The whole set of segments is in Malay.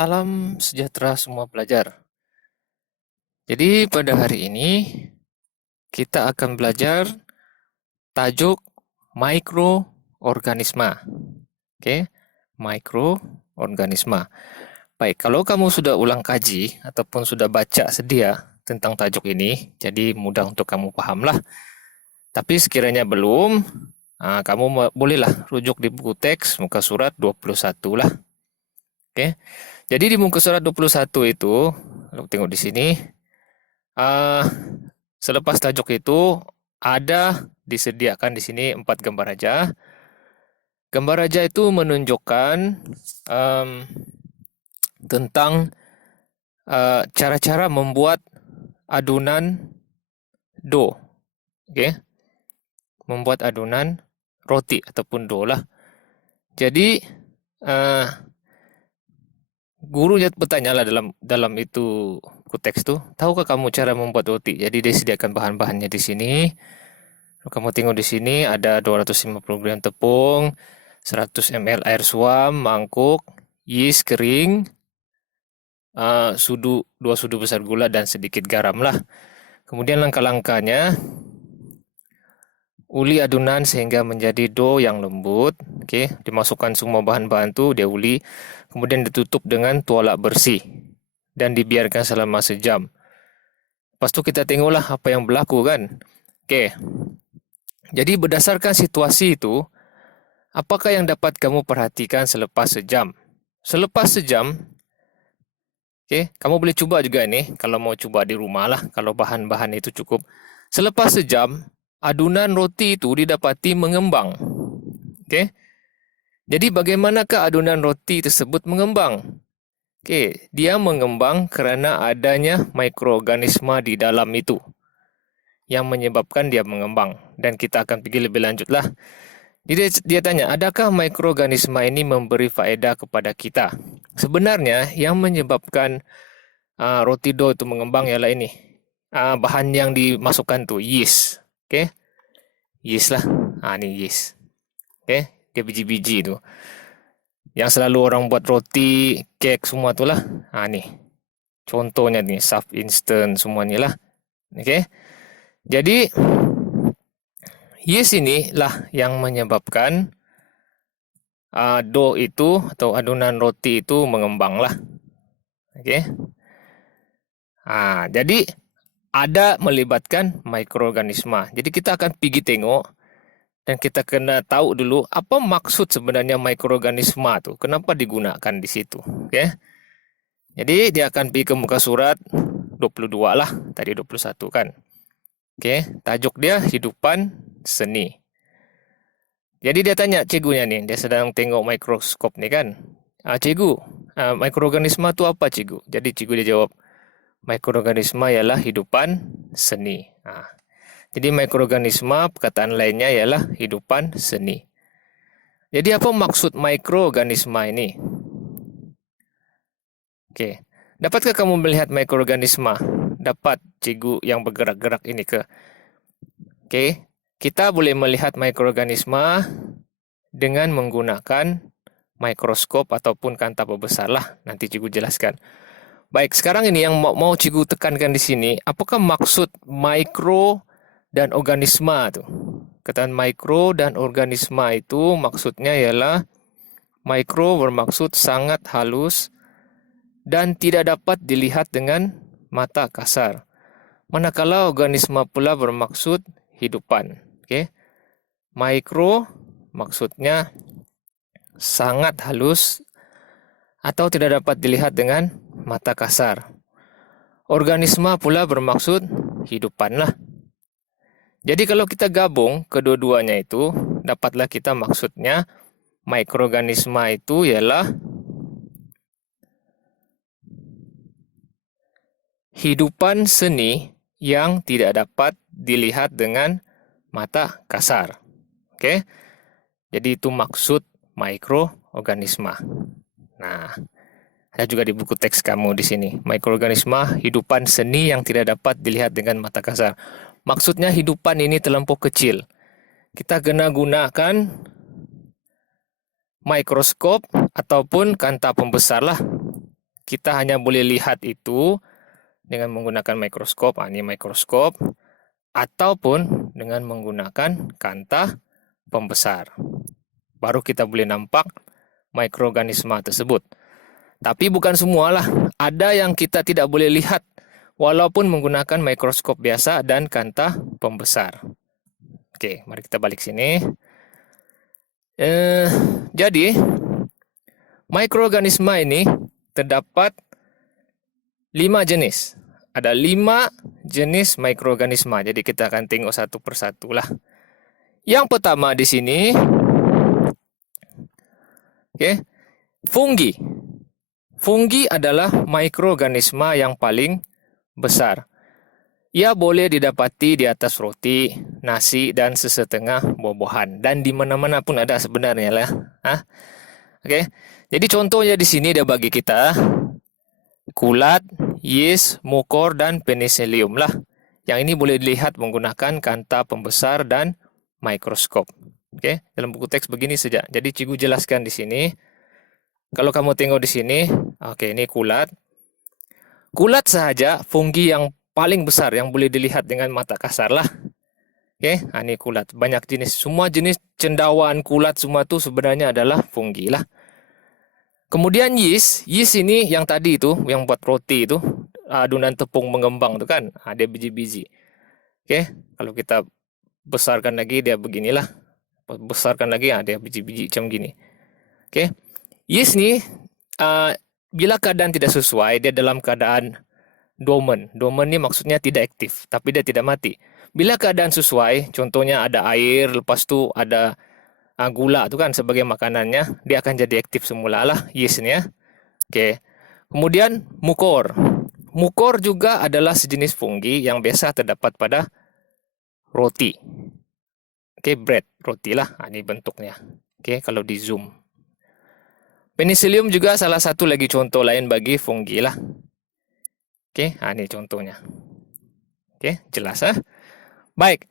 Salam sejahtera semua pelajar. Jadi pada hari ini kita akan belajar tajuk mikroorganisma. Oke, mikroorganisma. Baik, kalau kamu sudah ulang kaji ataupun sudah baca sedia tentang tajuk ini, jadi mudah untuk kamu pahamlah. Tapi sekiranya belum, kamu bolehlah rujuk di buku teks muka surat 21 lah. Oke. Jadi di muka surat 21 itu, kalau tengok di sini, Ah, selepas tajuk itu ada disediakan di sini 4 gambar raja. Gambar raja itu menunjukkan em, tentang cara-cara membuat adunan dough, okay? Membuat adunan roti ataupun dough lah. Jadi uh, guru bertanya lah dalam itu teks tu, tahukah kamu cara membuat roti? Jadi dia sediakan bahan-bahannya di sini. Kamu tengok di sini ada 250 gram tepung, 100 ml air suam, mangkuk, yeast kering, 2 sudu besar gula dan sedikit garam lah. Kemudian langkah-langkahnya, uli adunan sehingga menjadi dough yang lembut. Okey, dimasukkan semua bahan-bahan tu, dia uli, kemudian ditutup dengan tualak bersih dan dibiarkan selama sejam. Lepas tu kita tengoklah apa yang berlaku kan. Okey. Jadi berdasarkan situasi itu, apakah yang dapat kamu perhatikan selepas sejam? Selepas sejam, kamu boleh cuba juga ni, kalau mau cuba di rumah lah, kalau bahan-bahan itu cukup. Selepas sejam, adunan roti itu didapati mengembang. Jadi bagaimanakah adunan roti tersebut mengembang? Dia mengembang kerana adanya mikroorganisma di dalam itu yang menyebabkan dia mengembang. Dan kita akan pergi lebih lanjut lah. Jadi dia tanya, adakah mikroorganisma ini memberi faedah kepada kita? Sebenarnya yang menyebabkan roti dough itu mengembang ialah ini. Bahan yang dimasukkan tu yeast. Yeast lah. Ni yeast. Dia biji-biji tu. Yang selalu orang buat roti, kek semua tu lah. Ni. Contohnya ni, Soft Instant semua ni lah. Jadi yeast ini lah yang menyebabkan dough itu atau adunan roti itu mengembang lah. Jadi ada melibatkan mikroorganisma. Jadi kita akan pergi tengok dan kita kena tahu dulu apa maksud sebenarnya mikroorganisma tu. Kenapa digunakan di situ. Jadi dia akan pergi ke muka surat 22 lah. Tadi 21 kan. Tajuk dia hidupan seni. Jadi dia tanya cikgunya ni, dia sedang tengok mikroskop ni kan. Cikgu, mikroorganisma tu apa cikgu? Jadi cikgu dia jawab, mikroorganisma ialah hidupan seni. Jadi mikroorganisma, perkataan lainnya ialah hidupan seni. Jadi apa maksud mikroorganisma ini? Dapatkah kamu melihat mikroorganisma? Dapat cikgu yang bergerak-gerak ini ke? Kita boleh melihat mikroorganisma dengan menggunakan mikroskop ataupun kanta pembesar lah. Nanti cikgu jelaskan. Baik, sekarang ini yang mau cikgu tekankan di sini, apakah maksud mikro dan organisma tu? Kataan mikro dan organisma itu maksudnya ialah mikro bermaksud sangat halus dan tidak dapat dilihat dengan mata kasar. Manakala organisma pula bermaksud hidupan. Mikro maksudnya sangat halus atau tidak dapat dilihat dengan mata kasar. Organisma pula bermaksud hidupan lah. Jadi kalau kita gabung kedua-duanya itu, dapatlah kita maksudnya mikroorganisma itu ialah hidupan seni yang tidak dapat dilihat dengan mata kasar. Jadi itu maksud mikroorganisma. Ada juga di buku teks kamu di sini. Mikroorganisma, hidupan seni yang tidak dapat dilihat dengan mata kasar. Maksudnya hidupan ini terlampau kecil. Kita kena gunakan mikroskop ataupun kanta pembesar lah. kita hanya boleh lihat itu dengan menggunakan mikroskop. Ini mikroskop. Ataupun dengan menggunakan kanta pembesar. Baru kita boleh nampak mikroorganisma tersebut. Tapi bukan semualah. Ada yang kita tidak boleh lihat walaupun menggunakan mikroskop biasa dan kanta pembesar. Oke, mari kita balik sini. Jadi, mikroorganisma ini terdapat 5 jenis. Ada 5 jenis mikroorganisma. Jadi kita akan tengok satu persatu lah. Yang pertama di sini, fungi. Fungi adalah mikroorganisma yang paling besar. Ia boleh didapati di atas roti, nasi, dan sesetengah buah-buahan. Dan di mana-mana pun ada sebenarnya lah. Jadi contohnya di sini dia bagi kita kulat, yeast, mukor, dan penicillium lah. Yang ini boleh dilihat menggunakan kanta pembesar dan mikroskop. Dalam buku teks begini saja. Jadi cikgu jelaskan di sini. Kalau kamu tengok di sini, ini kulat. Kulat sahaja fungi yang paling besar yang boleh dilihat dengan mata kasar lah. Ini kulat. Banyak jenis. Semua jenis cendawan, kulat, semua itu sebenarnya adalah fungi lah. Kemudian yeast ini yang tadi itu, yang buat roti itu, adunan tepung mengembang itu kan, dia biji-biji. Kalau kita besarkan lagi dia beginilah. Besarkan lagi dia biji-biji macam gini. Yeast ni bila keadaan tidak sesuai, dia dalam keadaan dormant. Dormant ni maksudnya tidak aktif, tapi dia tidak mati. Bila keadaan sesuai, contohnya ada air, lepas tu ada gula tu kan sebagai makanannya, dia akan jadi aktif semula lah yeastnya. Kemudian mukor. Mukor juga adalah sejenis fungi yang biasa terdapat pada roti. Bread, roti lah. Ini bentuknya. Kalau di zoom. Penicillium juga salah satu lagi contoh lain bagi fungi lah. Ini contohnya. Jelas Baik.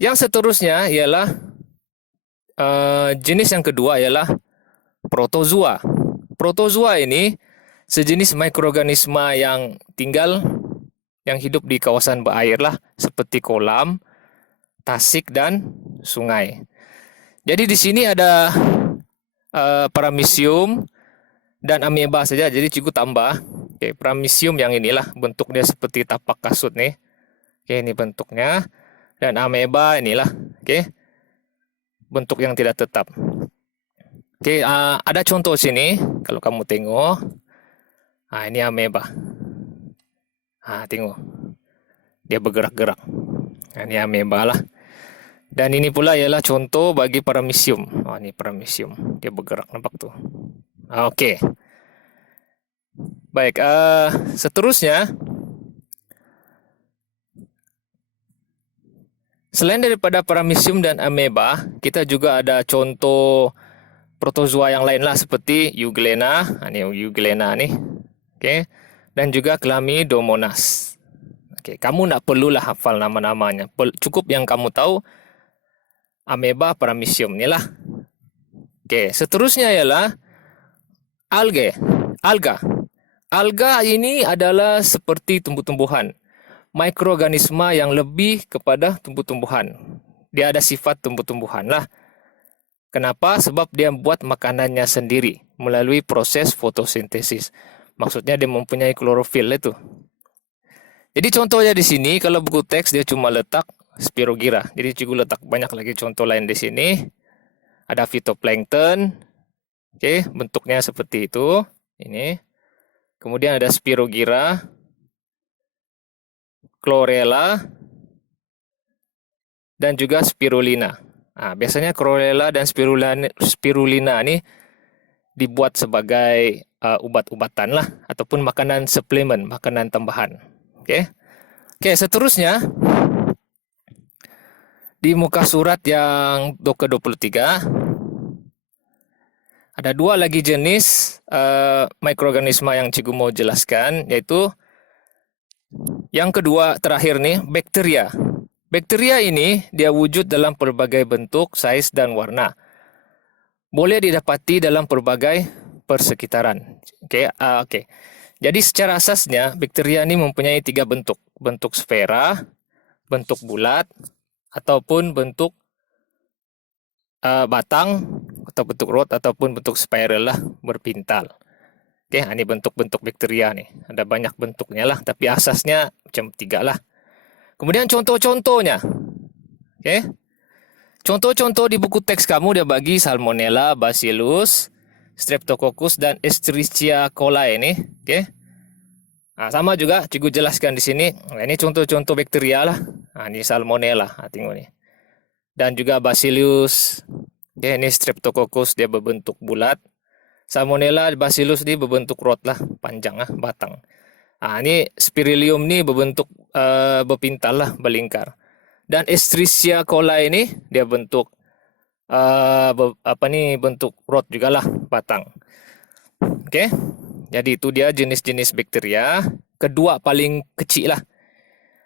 Yang seterusnya ialah jenis yang kedua ialah protozoa. Protozoa ini sejenis mikroorganisma yang hidup di kawasan berair lah, seperti kolam, tasik, dan sungai. Jadi di sini ada paramecium dan ameba saja. Jadi cikgu tambah. Paramecium yang inilah bentuknya seperti tapak kasut nih. Ini bentuknya. Dan ameba inilah. Bentuk yang tidak tetap. Ada contoh sini. Kalau kamu tengok. Ini ameba. Tengok. Dia bergerak-gerak. Ini ameba lah. Dan ini pula ialah contoh bagi paramecium. Ini paramecium. Dia bergerak, nampak tu. Baik, seterusnya. Selain daripada paramecium dan ameba, kita juga ada contoh protozoa yang lain lah seperti Euglena. Ini Euglena nih. Dan juga Chlamydomonas. Kamu tak perlulah hafal nama-namanya. Cukup yang kamu tahu ameba, paramecium ni lah. Seterusnya ialah alga. Alga ini adalah seperti tumbuh-tumbuhan. Mikroorganisma yang lebih kepada tumbuh-tumbuhan. Dia ada sifat tumbuh-tumbuhan lah. Kenapa? Sebab dia buat makanannya sendiri melalui proses fotosintesis. Maksudnya dia mempunyai klorofil itu. Jadi contohnya di sini, kalau buku teks dia cuma letak Spirogyra. Jadi cikgu letak banyak lagi contoh lain di sini. Ada phytoplankton. Bentuknya seperti itu. Ini. Kemudian ada Spirogyra, Chlorella, dan juga Spirulina. Biasanya Chlorella dan Spirulina ini dibuat sebagai ubat-ubatan lah, ataupun makanan suplemen, makanan tambahan. Seterusnya di muka surat yang ke-23 ada 2 lagi jenis mikroorganisma yang cikgu mau jelaskan, yaitu yang kedua terakhir nih, bakteria. Bakteria ini dia wujud dalam pelbagai bentuk, saiz, dan warna. Boleh didapati dalam pelbagai persekitaran. Jadi secara asasnya bakteria ini mempunyai 3 bentuk. Bentuk sfera, bentuk bulat, ataupun bentuk batang, atau bentuk rod, ataupun bentuk spiral lah, berpintal. Oke, ini bentuk-bentuk bakteria nih. Ada banyak bentuknya lah, tapi asasnya macam 3 lah. Kemudian contoh-contohnya. Oke. Contoh-contoh di buku teks kamu dia bagi Salmonella, Bacillus, Streptococcus, dan Escherichia coli ini. Oke. Nah, sama juga cikgu jelaskan di sini. Nah, ini contoh-contoh bakteria lah. Nah, ini Salmonella, tengok nih. Dan juga Bacillus. Oke, ini Streptococcus dia berbentuk bulat. Salmonella, Bacillus ini berbentuk rod lah, panjang lah, batang. Nah, ini Spirilium ini berbentuk berpintal lah, berlingkar. Dan Escherichia coli ini dia bentuk bentuk rod juga lah, batang. Oke. Jadi itu dia jenis-jenis bakteria. Kedua paling kecil lah.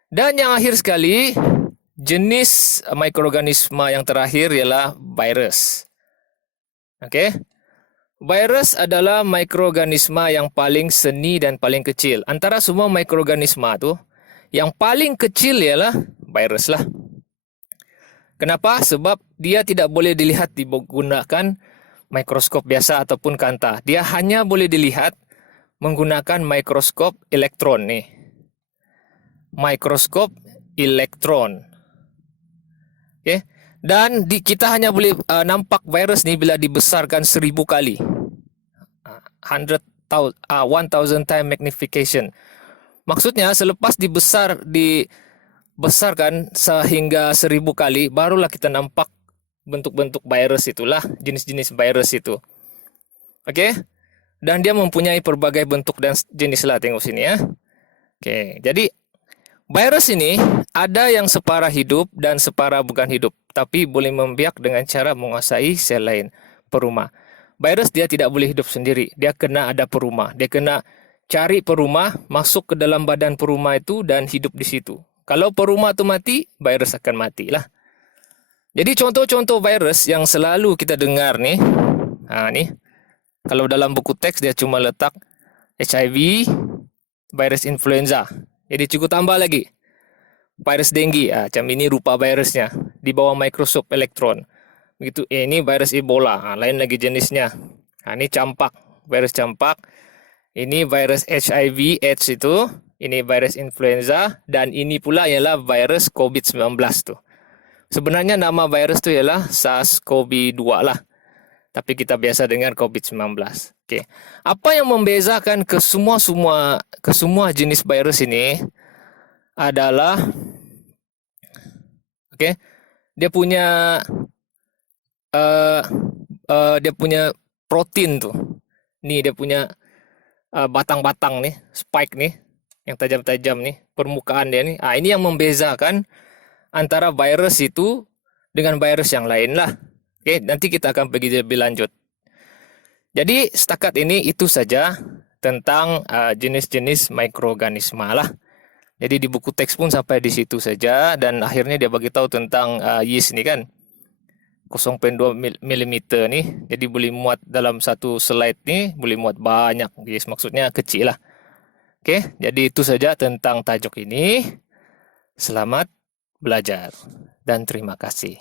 Dan yang akhir sekali, jenis mikroorganisme yang terakhir ialah virus. Oke. Virus adalah mikroorganisme yang paling seni dan paling kecil. Antara semua mikroorganisme itu, yang paling kecil ialah virus lah. Kenapa? Sebab dia tidak boleh dilihat menggunakan mikroskop biasa ataupun kanta. Dia hanya boleh dilihat menggunakan mikroskop elektron nih. Mikroskop elektron. Oke. Dan kita hanya boleh nampak virus ni bila dibesarkan 1000 kali. 1000 time magnification. Maksudnya selepas dibesarkan sehingga 1000 kali, barulah kita nampak bentuk-bentuk virus itulah, jenis-jenis virus itu. Oke. Dan dia mempunyai berbagai bentuk dan jenis lah, tengok sini ya. Oke, jadi virus ini ada yang separa hidup dan separa bukan hidup, tapi boleh membiak dengan cara menguasai sel lain, perumah. Virus dia tidak boleh hidup sendiri, dia kena ada perumah. Dia kena cari perumah, masuk ke dalam badan perumah itu dan hidup di situ. Kalau perumah itu mati, virus akan matilah. Jadi contoh-contoh virus yang selalu kita dengar nih, nih. Kalau dalam buku teks dia cuma letak HIV, virus influenza. Jadi cikgu tambah lagi. Virus dengue, macam ini rupa virusnya di bawah mikroskop elektron. Begitu, ini virus Ebola, lain lagi jenisnya. Ini campak, virus campak. Ini virus HIV, AIDS itu. Ini virus influenza dan ini pula ialah virus COVID-19 tuh. Sebenarnya nama virus tu ialah SARS-CoV-2 lah. Tapi kita biasa dengar COVID-19. Okey. Apa yang membezakan ke semua jenis virus ini adalah dia punya protein tuh. Ni dia punya batang-batang nih, spike nih yang tajam-tajam nih, permukaan dia nih. Ini yang membezakan antara virus itu dengan virus yang lain lah. Oke, nanti kita akan pergi lebih lanjut. Jadi setakat ini itu saja tentang jenis-jenis mikroorganisme lah. Jadi di buku teks pun sampai di situ saja dan akhirnya dia bagi tahu tentang yeast ni kan. 0.2 mm nih. Jadi boleh muat dalam satu slide ni, boleh muat banyak yeast, maksudnya kecil lah. Oke, jadi itu saja tentang tajuk ini. Selamat belajar dan terima kasih.